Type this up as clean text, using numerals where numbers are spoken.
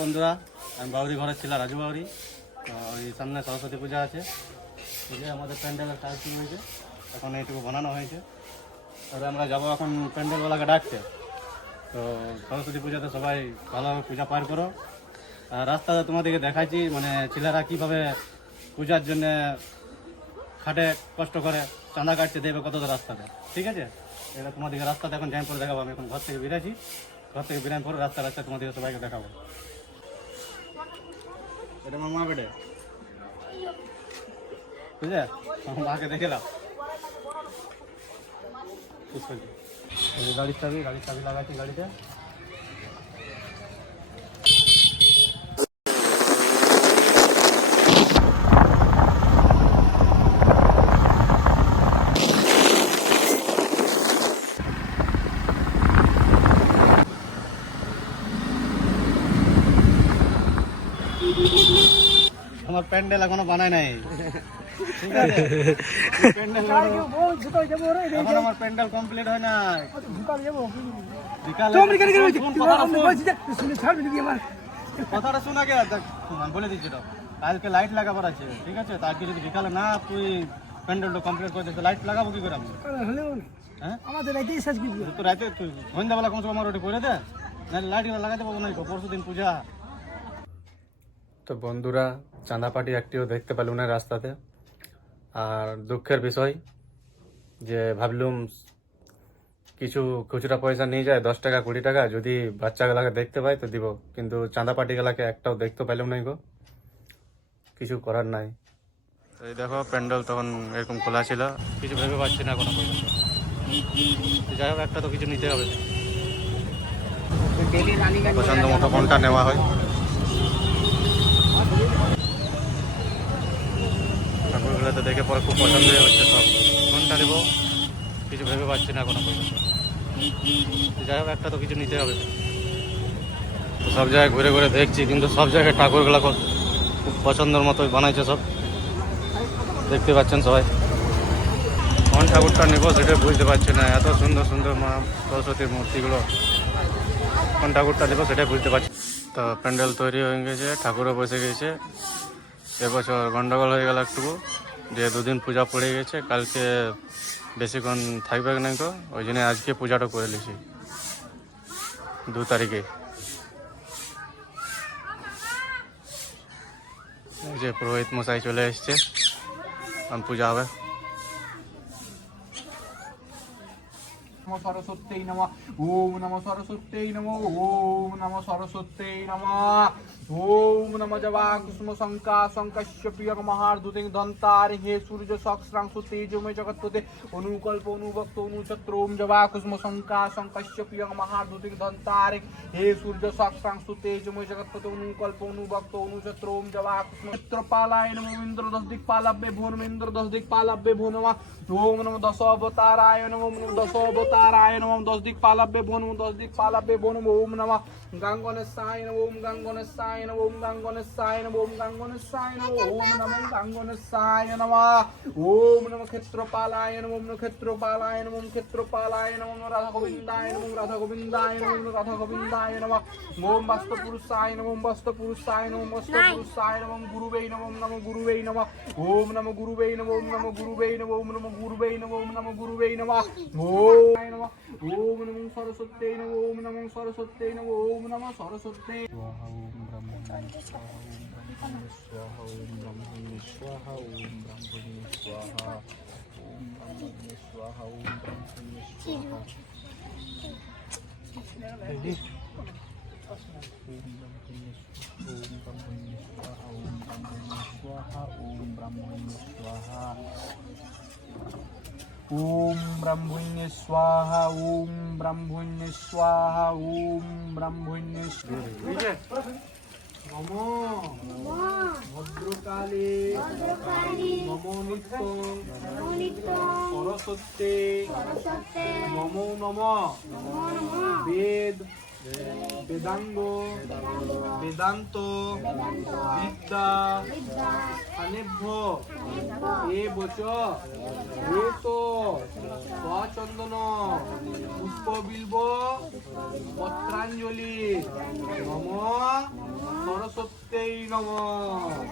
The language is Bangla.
বন্ধুরা, আমি বাউরি ঘরের ছিল রাজু বাউরি। তো এই সামনে সরস্বতী পূজা আছে, এই যে আমাদের প্যান্ডেলের কাজ শুরু হয়েছে, এখন এইটুকু বানানো হয়েছে। তবে আমরা যাবো এখন প্যান্ডেলওয়ালাকে ডাকতে। তো সরস্বতী পূজাতে সবাই ভালোভাবে পূজা পার করো। আর রাস্তাতে তোমাদেরকে দেখাচ্ছি, মানে ছেলেরা কীভাবে পূজার জন্যে খাটে কষ্ট করে চাঁদা কাটতে দেবে কত রাস্তাতে, ঠিক আছে? এটা তোমাদেরকে রাস্তাতে এখন জ্যাম করে দেখাবো। আমি এখন ঘর থেকে বেরিয়েছি, ঘর থেকে বেরান পরে রাস্তা রাস্তায় তোমাদেরকে সবাইকে দেখাবো। এটা আমার মা বেটে, বুঝলে? আমার মাকে দেখে দাও। গাড়ির চাবি লাগাচ্ছি গাড়িতে। আমার প্যান্ডেল এখনো বানায় নাই, ঠিক আছে? এখন আমার প্যান্ডেল কমপ্লিট হয় না। কথাটা শোনা গে, বলে দিচ্ছি তো, কালকে লাইট লাগাবার আছে, ঠিক আছে? তাকে যদি বিকালে না তুই প্যান্ডেলটা কমপ্লিট করে দিস, লাইট লাগাবো কি করে আমি? হ্যাঁ, তো রাতে তুই সন্ধ্যাবেলা কমসে কম ওটা করে দে, নাহলে লাইট লাগাতে পাবো না। পরশু দিন পূজা। তো বন্ধুরা, চাঁদা পার্টি একটিও দেখতে পেলাম না রাস্তাতে। আর দুঃখের বিষয় যে ভাবলুম কিছু খুচরা পয়সা নিয়ে যায়, 10 টাকা 20 টাকা, যদি বাচ্চাগুলাকে দেখতে পাই তো দিব, কিন্তু চাঁদা পার্টিগুলাকে একটাও দেখতে পেলাম নাই গো। কিছু করার নাই। তো এই দেখো, প্যান্ডেল তখন এরকম খোলা ছিল, কিছু ভেবে পাচ্ছি না কোনো পর্যন্ত। যাই হোক, একটা তো কিছু নিতে হবে। পছন্দ মতো কোনটা নেওয়া হয়। ঠাকুরগুলো তো দেখে পরে খুব পছন্দ হচ্ছে, সব কোনটা নেবো কিছু ভেবে পাচ্ছি না কোনো পর্যন্ত। যাই হোক, একটা তো কিছু নিতে হবে। তো সব জায়গায় ঘুরে ঘুরে দেখছি, কিন্তু সব জায়গায় ঠাকুরগুলো খুব পছন্দের মতোই বানাইছে সব, দেখতে পাচ্ছেন সবাই। কোন ঠাকুরটা নেবো সেটাই বুঝতে পারছি না, এত সুন্দর সুন্দর মা সরস্বতীর মূর্তিগুলো। কোন ঠাকুরটা নেবো সেটাই বুঝতে পারছি। তো প্যান্ডেল তৈরি হয়ে গেছে, ঠাকুরও বসে গেছে। এবছর গন্ডগোল হয়ে গেল একটু, যে 2 দিন পূজা পড়ে গেছে, কালকে বেশিক্ষণ থাকবে না তো, ওই জন্য আজকে পূজাটা করে নিয়েছি 2 তারিখে। যে পুরোহিত মশাই চলে এসছে, পূজা হবে। সরস্বত্যই নমঃ। ওম নমঃ সরস্বত্যই নমঃ। ওম নমঃ সরস্বত্যই নমঃ। ওম নমঃ জবা কুসুম শঙ্কা শঙ্কস্য প্রিয়ং মহার্দুতিং দন্তার হে সূর্য সহস্রাংশু তেজোময় জগৎপতে অনুকল্প অনুভক্ত অনুচত্র। ওম জবা কুসুম শঙ্কা শঙ্কস্য প্রিয়ং মহার্দুতিং দন্তার হে সূর্য সহস্রাংশু তেজোময় জগৎপতে অনুকল্প অনুভক্ত অনুচত্র। ওম জবা কুসুম চিত্রপালায় নমঃ। ইন্দ্র দশ দিকপালাভ্যে ভো নমঃ। ইন্দ্র দশ দিকপালাভ্যে ভো নমঃ। ওম নমঃ দশ অবতারায় নমঃ। ওম নমঃ দশ অবতারায় নমঃ। 10 দিকপালাভ্যে ভো নমঃ। 10 দিকপালাভ্যে ভো নমঃ। ওম নমঃ গাঙ্গনেশায় নমঃ। ওম গাঙ্গনেশায় নমঃ। ওম গাঙ্গনেশায় নমঃ। ওম গাঙ্গনেশায় নমঃ। ওম নমঃ গাঙ্গনেশায় নমঃ। ওম নমঃ ক্ষেত্রপালায় নমঃ। ওম নমঃ ক্ষেত্রপালায় নমঃ। ওম ক্ষেত্রপালায় নমঃ। ওম রাধা গোবিন্দায় নমঃ। রাধা গোবিন্দায় নমঃ। ওম রাধা গোবিন্দায় নমঃ। ওম বাস্তপুরুষায় নমঃ। ওম বাস্তপুরুষায় নমঃ। ওম বাস্তপুরুষায় নমঃ। গুরুবে নমঃ। ওম নমঃ গুরুবে নমঃ। ওম নমঃ গুরুবে নমঃ। ওম নমঃ গুরুবে নমঃ। ওম নমঃ গুরুবে নমঃ। ওম নমঃ গুরুবে নমঃ। ওম নমঃ। ওম নমঃ সরস্বত্যৈ নমঃ। ওম নমঃ সরস্বত্যৈ নমঃ। ওম নমঃ সরস্বত্যৈ স্বাহা। ওম ব্রহ্মণে স্বাহা। ওম ব্রহ্মণে স্বাহা। ওম ব্রহ্মণে স্বাহা। ওম ব্রহ্মণে স্বাহা। ওম ব্রহ্মণে স্বাহা। ওম ব্রহ্মণ্যে স্বাহা। ওম ব্রহ্মণ্যে স্বাহা। ওম ব্রহ্মণ্যে স্বাহা। নম ভদ্রকালে নম নিত্যং সরস্বত্যে নমো নমঃ। বেদ বেদাঙ্গ বেদান্ত বিদ্যা স্থানেভ্য এ বচ এত স্বচন্দন পুষ্প বিল্ব পত্রাঞ্জলি নম নমঃ।